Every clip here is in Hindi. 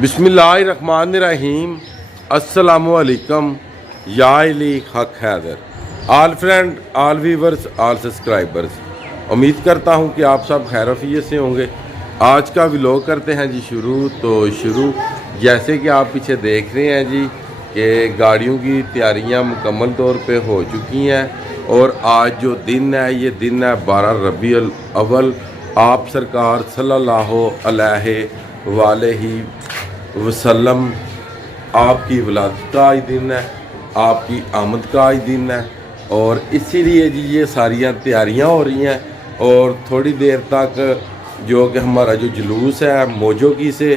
बिस्मिल्लाहिर्रहमानिर्रहीम। अस्सलामुअलैकुम या अली हक हैदर। आल फ्रेंड, आल व्यूवर्स, आल सब्सक्राइबर्स, उम्मीद करता हूँ कि आप सब खैर-ओ-आफियत से होंगे। आज का व्लॉग करते हैं जी शुरू। जैसे कि आप पीछे देख रहे हैं जी कि गाड़ियों की तैयारियां मुकम्मल तौर पे हो चुकी हैं और आज जो दिन है ये दिन है 12 रबीउल अव्वल। आप सरकार सल्लल्लाहु अलैहि वसल्लम आपकी विलादत का आज दिन है, आपकी आमद का आज दिन है और इसीलिए जी ये सारी तैयारियां हो रही हैं। और थोड़ी देर तक जो कि हमारा जो जुलूस है मौजोगी से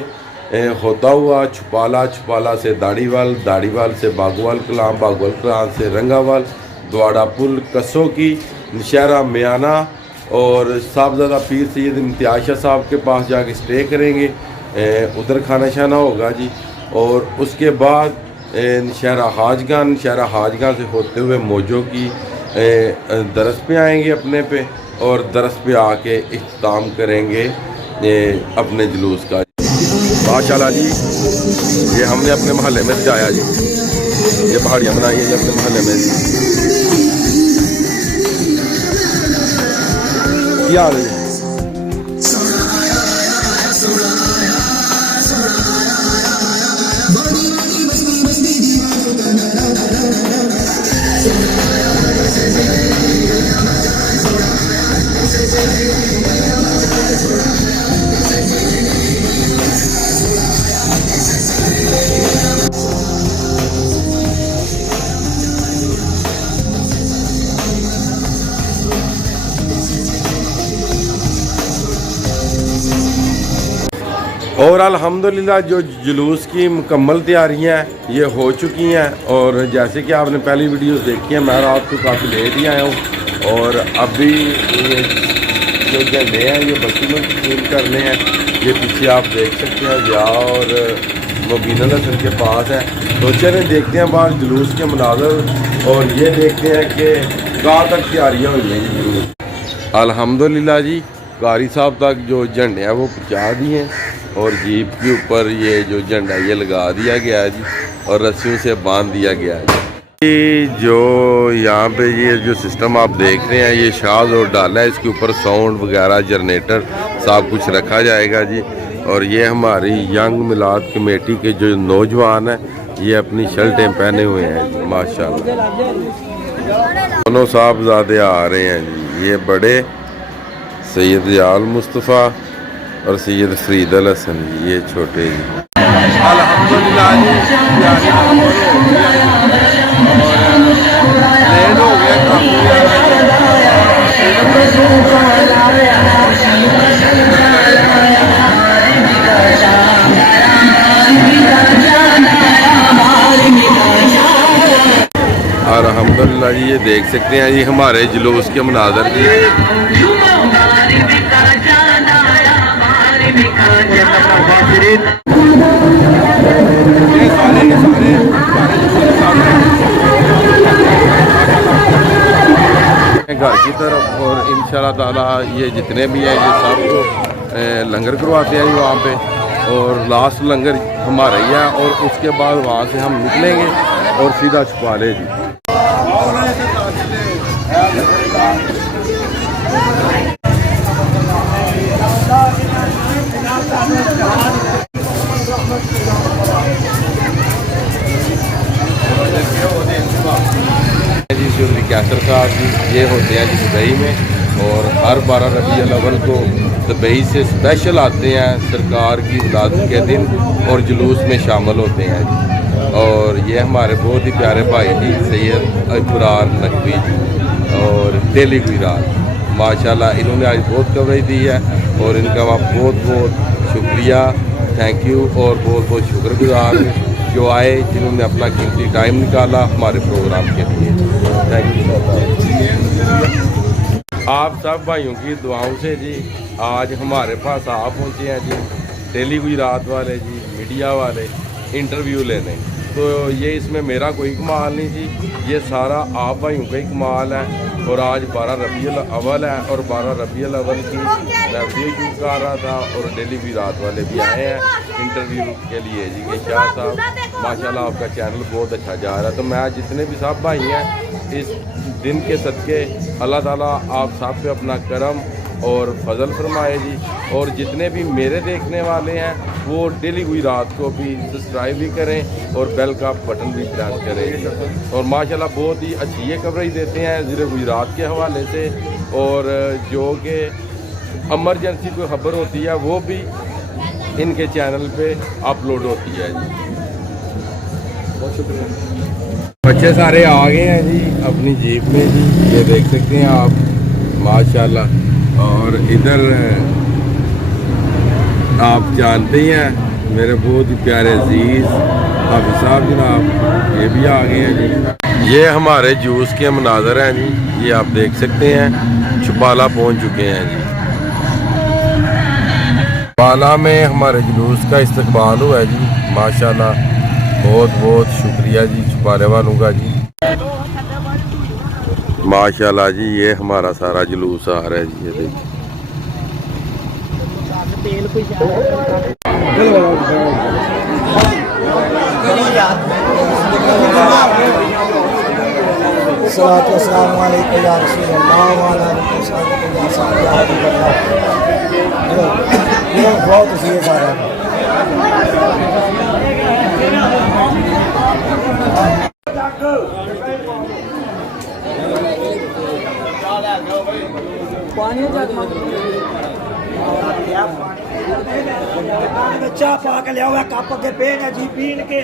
होता हुआ छुपाला से दाढ़ीवाल से बागवाल कलाम से रंगावाल, द्वाड़ा पुल, कसों की, नशहरा मियाना और साहबजादा पीर सैयद इम्तियाज़ शाह साहब के पास जाके स्टे करेंगे। उधर खाना शाना होगा जी। और उसके बाद नशहरा हाजगान से होते हुए मौजों की दरस पे आएंगे अपने पे और दरस पे आके इख्तिताम करेंगे अपने जुलूस का। माशाल्लाह जी, ये हमने अपने मोहल्ले में सजाया जी, ये पहाड़ियाँ बनाई हैं अपने मोहल्ले में। क्या हाल है? और अल्हम्दुलिल्लाह जो जुलूस की मुकम्मल तैयारियां ये हो चुकी हैं। और जैसे कि आपने पहली वीडियोस देखी हैं, मैं रात को काफ़ी लेट ही आया हूँ और अभी ये जो झंडे हैं ये बस्ती में तस्लीम करने हैं। ये पीछे आप देख सकते हैं या और मुबीना लहसन के पास है। तो चलें देखते हैं बाहर जुलूस के मनाज़र और ये देखते हैं कि कहाँ तक तैयारियाँ हुई हैं जी जुलूस। अल्हम्दुलिल्लाह जी, कारी साहब तक जो झंडे हैं वो पहुँचा दिए हैं और जीप के ऊपर ये जो झंडा ये लगा दिया गया है जी और रस्सियों से बांध दिया गया है जी। जो यहाँ पे ये जो सिस्टम आप देख रहे हैं ये शाज और डाला है, इसके ऊपर साउंड वगैरह जनरेटर सब कुछ रखा जाएगा जी। और ये हमारी यंग मिलाद कमेटी के जो नौजवान हैं ये अपनी शर्टें पहने हुए हैं जी, माशाल्लाह। दोनों साहबजादे आ रहे हैं जी, ये बड़े सैयद याल मुस्तफ़ा और सैयद फरीद अल हसन जी, ये छोटे जी। अल्हम्दुलिल्लाह जी, लेट हो गया और अल्हम्दुलिल्लाह जी ये देख सकते हैं जी हमारे जुलूस के मनाज़र जी। घर की तरफ और इंशाल्लाह ताला ये जितने भी हैं ये सबको लंगर करवाते हैं वहाँ पे और लास्ट लंगर हमारा ही है और उसके बाद वहाँ से हम निकलेंगे और सीधा छुपाले जी। कैसर साहब जी ये होते हैं जी दुबई में और हर 12 रबीउल अव्वल को दुबई से स्पेशल आते हैं सरकार की विलादत के दिन और जुलूस में शामिल होते हैं जी। और ये हमारे बहुत ही प्यारे भाई जी सैयद इब्रार नकवी जी और डेली की रात, माशाल्लाह इन्होंने आज बहुत कवरेज दी है और इनका बहुत बहुत शुक्रिया, थैंक यू और बहुत बहुत शुक्रगुजार जो आए, जिन्होंने अपना कीमती टाइम निकाला हमारे प्रोग्राम के लिए। Thank you. आप सब भाइयों की दुआओं से जी आज हमारे पास आप पहुँचे हैं जी डेली गुजरात वाले जी, मीडिया वाले इंटरव्यू लेने। तो ये इसमें मेरा कोई कमाल नहीं जी, ये सारा आप भाइयों का ही कमाल है। और आज 12 रबीउल अव्वल है और 12 रबीउल अव्वल की मैं वीडियो शूट कर रहा था और डेली भी रात वाले भी आए हैं इंटरव्यू के लिए जी कि शाह साहब माशाल्लाह आपका चैनल बहुत अच्छा जा रहा है। तो मैं जितने भी सब भाई हैं इस दिन के सदके अल्लाह ताला आप सब पे अपना करम और फजल फरमाए जी। और जितने भी मेरे देखने वाले हैं वो डेली हुई रात को भी सब्सक्राइब भी करें और बेल का बटन भी प्रेस करें। और माशाल्लाह बहुत ही अच्छी ये कवरेज देते हैं ज़िले गुजरात के हवाले से, और जो कि एमरजेंसी कोई खबर होती है वो भी इनके चैनल पे अपलोड होती है जी। बहुत शुक्रिया। बच्चे सारे आ गए हैं जी अपनी जीप में जी, ये देख सकते हैं आप माशाल्लाह। और इधर आप जानते ही हैं मेरे बहुत ही प्यारे अजीज़ हाफिज़ साहब जनाब, ये भी आ गए हैं जी। ये हमारे जूस के मनाजर हैं जी, ये आप देख सकते हैं छुपाला पहुंच चुके हैं जी। छुपाला में हमारे जुलूस का इस्तकबाल हुआ है जी माशाल्लाह, बहुत बहुत शुक्रिया जी छुपाले वालों का जी माशाल्लाह जी। ये हमारा सारा जुलूस आ रहा है जी, ये देखिए। चाह पा के लिया हुआ कप के पे ना जी पीन के।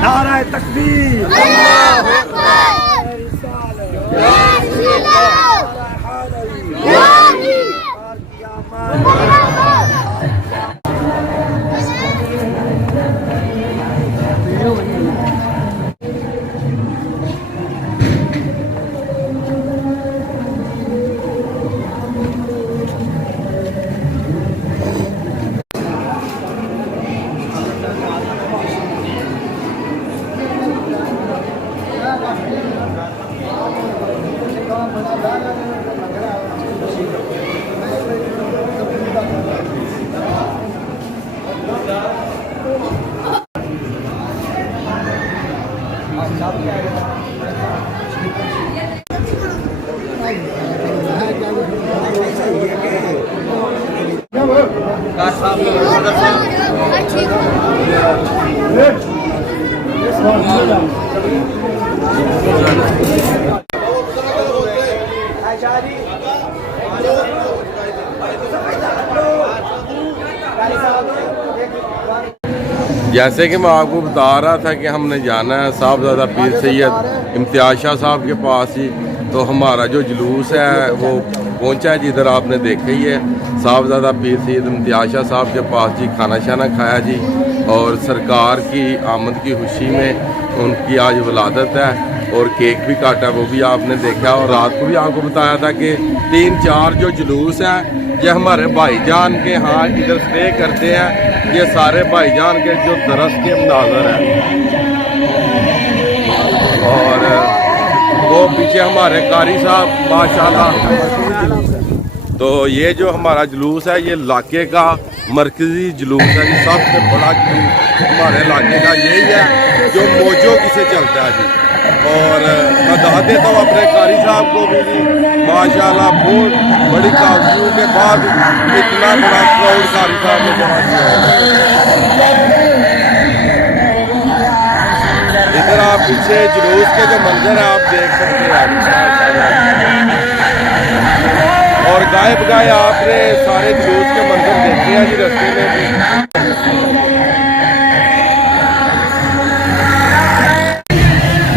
नाराए तकबीर, अल्लाहु अकबर, जैसे कि मैं आपको बता रहा था कि हमने जाना है साहबजादा पीर सैयद इम्तियाज शाह साहब के पास ही, तो हमारा जो जुलूस है वो पहुंचा है जिधर आपने देखा ही है। साहबजादा पीर सैयद इम्तियाज शाह साहब के पास जी खाना शाना खाया जी, और सरकार की आमद की खुशी में उनकी आज वलादत है और केक भी काटा, वो भी आपने देखा। और रात को भी आपको बताया था कि 3-4 जो जुलूस हैं ये हमारे भाईजान के यहाँ इधर स्टे करते हैं। ये सारे भाईजान के जो दरस के मनाज़र हैं, और वो पीछे हमारे कारी साहब माशाल्लाह। तो ये जो हमारा जुलूस है ये इलाके का मरकज़ी जुलूस है, ये सबसे बड़ा जुलूस हमारे इलाके का यही है जो मौजों से चलता है जी। और मैं बता देता हूँ अपने कारी साहब को भी जी, माशाल्लाह बहुत बड़ी काउंसियों के बाद इतना बड़ा क्राउड कारी साहब ने जमा किया है। इधर आप पीछे जुलूस के जो मंजर है आप देख सकते हैं, और गाय बगाए आपने सारे जुलूस के मंजर देखे हैं जी रास्ते में भी।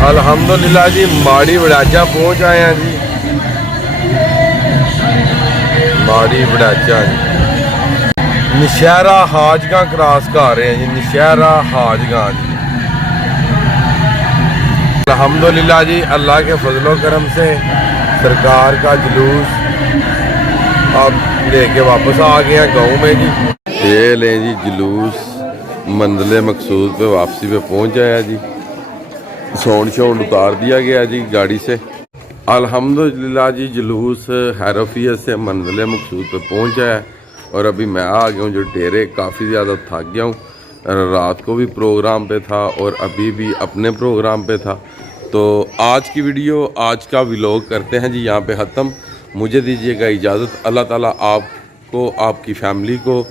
अल्हम्दुलिल्लाह जी माड़ी वड़ाचा पहुंच आए हैं जी, माड़ी वड़ाचा जी नशहरा हाजगा क्रॉस कर रहे हैं जी, नशहरा हाजगा जी। अल्हम्दुलिल्लाह जी अल्लाह के फजलो करम से सरकार का जुलूस अब लेके वापस आ गए हैं गाँव में जी। ये लें जी जुलूस मंजिल मकसूद पे वापसी पे पहुंच आया जी, साउंड शाउंड उतार दिया गया जी गाड़ी से। अल्हम्दुलिल्लाह जी जुलूस हैरफियत से मंजिल मकसूद पे पहुंच आया है, और अभी मैं आ गया हूँ जो डेरे। काफ़ी ज़्यादा थक गया हूँ, रात को भी प्रोग्राम पे था और अभी भी अपने प्रोग्राम पे था। तो आज की वीडियो, आज का व्लॉग करते हैं जी यहाँ पे ख़त्म। मुझे दीजिएगा इजाज़त। अल्लाह ताला आपको, आपकी फ़ैमिली को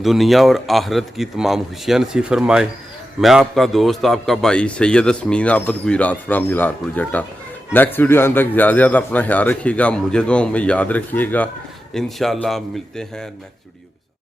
दुनिया और आखिरत की तमाम खुशियाँ नसीब फरमाए। मैं आपका दोस्त, आपका भाई सैयद असमीन आबद गुजरात फ्राम जलालपुर जटा। नेक्स्ट वीडियो आने तक ज़्यादा अपना ख्याल रखिएगा, मुझे दुआओं में याद रखिएगा। इंशाल्लाह मिलते हैं नेक्स्ट वीडियो।